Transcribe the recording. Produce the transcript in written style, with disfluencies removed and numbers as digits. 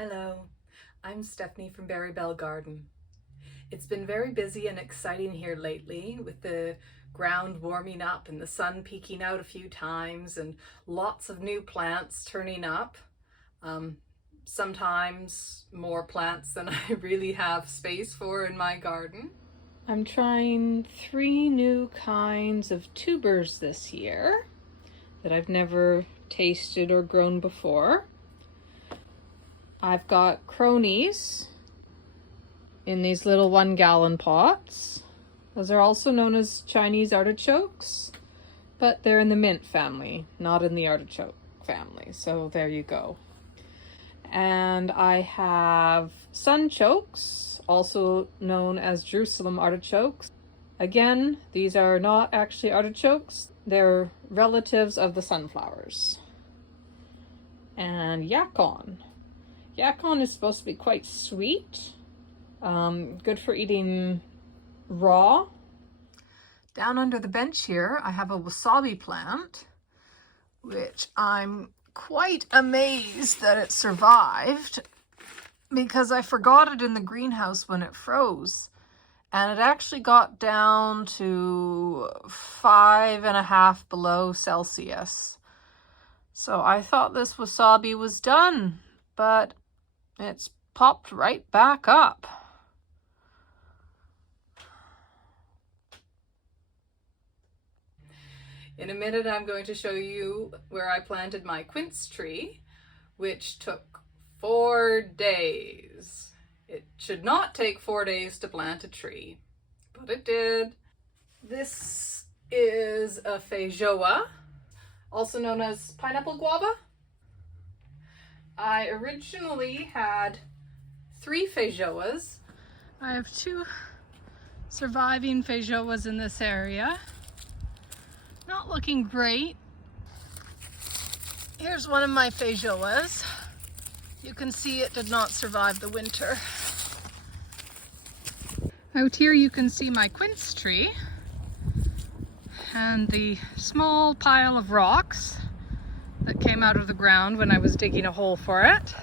Hello, I'm Stephanie from Berry Bell Garden. It's been very busy and exciting here lately with the ground warming up and the sun peeking out a few times and lots of new plants turning up. Sometimes more plants than I really have space for in my garden. I'm trying 3 new kinds of tubers this year that I've never tasted or grown before. I've got cronies in these little 1-gallon pots. Those are also known as Chinese artichokes, but they're in the mint family, not in the artichoke family. So there you go. And I have sunchokes, also known as Jerusalem artichokes. Again, these are not actually artichokes. They're relatives of the sunflowers. And yacon. Yacon is supposed to be quite sweet, good for eating raw. Down under the bench here, I have a wasabi plant, which I'm quite amazed that it survived because I forgot it in the greenhouse when it froze. And it actually got down to 5.5 below Celsius. So I thought this wasabi was done, but it's popped right back up. In a minute, I'm going to show you where I planted my quince tree, which took 4 days. It should not take 4 days to plant a tree, but it did. This is a feijoa, also known as pineapple guava. I originally had 3 feijoas. I have 2 surviving feijoas in this area. Not looking great. Here's one of my feijoas. You can see it did not survive the winter. Out here you can see my quince tree and the small pile of rocks that came out of the ground when I was digging a hole for it.